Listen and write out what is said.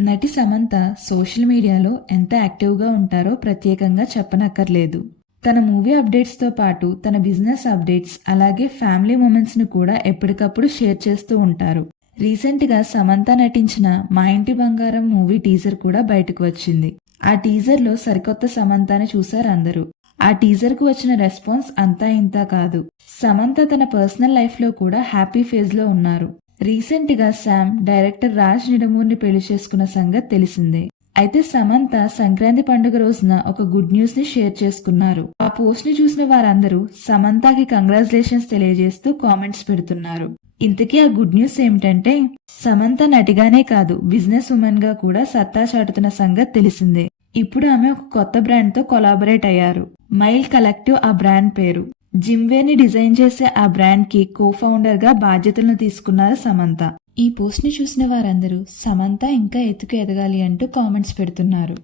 నటి సమంత సోషల్ మీడియాలో ఎంత యాక్టివ్గా ఉంటారో ప్రత్యేకంగా చెప్పనక్కర్లేదు. తన మూవీ అప్డేట్స్తో పాటు తన బిజినెస్ అప్డేట్స్ అలాగే ఫ్యామిలీ మూమెంట్స్ను కూడా ఎప్పటికప్పుడు షేర్ చేస్తూ ఉంటారు. రీసెంట్గా సమంత నటించిన మా ఇంటి బంగారం మూవీ టీజర్ కూడా బయటకు వచ్చింది. ఆ టీజర్లో సరికొత్త సమంతని చూశారు అందరూ. ఆ టీజర్కు వచ్చిన రెస్పాన్స్ అంతా ఇంతా కాదు. సమంత తన పర్సనల్ లైఫ్లో కూడా హ్యాపీ ఫేజ్లో ఉన్నారు. రీసెంట్గా శామ్ డైరెక్టర్ రాజ్ నిడమూర్ని పెళ్ళి చేసుకున్న సంగతి తెలిసిందే. అయితే సమంత సంక్రాంతి పండుగ రోజున ఒక గుడ్ న్యూస్ని షేర్ చేసుకున్నారు. ఆ పోస్ట్ని చూసిన వారందరూ సమంతకి కంగ్రాచులేషన్స్ తెలియజేస్తూ కామెంట్స్ పెడుతున్నారు. ఇంతకీ ఆ గుడ్ న్యూస్ ఏమిటంటే సమంత నటిగానే కాదు బిజినెస్ ఉమెన్గా కూడా సత్తా చాటుతున్న సంగతి తెలిసిందే. ఇప్పుడు ఆమె ఒక కొత్త బ్రాండ్తో కొలాబరేట్ అయ్యారు. మైల్ కలెక్టివ్ ఆ బ్రాండ్ పేరు. జిమ్వేని డిజైన్ చేసే ఆ బ్రాండ్కి కో ఫౌండర్గా బాధ్యతలను తీసుకున్నారు సమంత. ఈ పోస్ట్ని చూసిన వారందరూ సమంత ఇంకా ఎత్తుకు ఎదగాలి అంటూ కామెంట్స్ పెడుతున్నారు.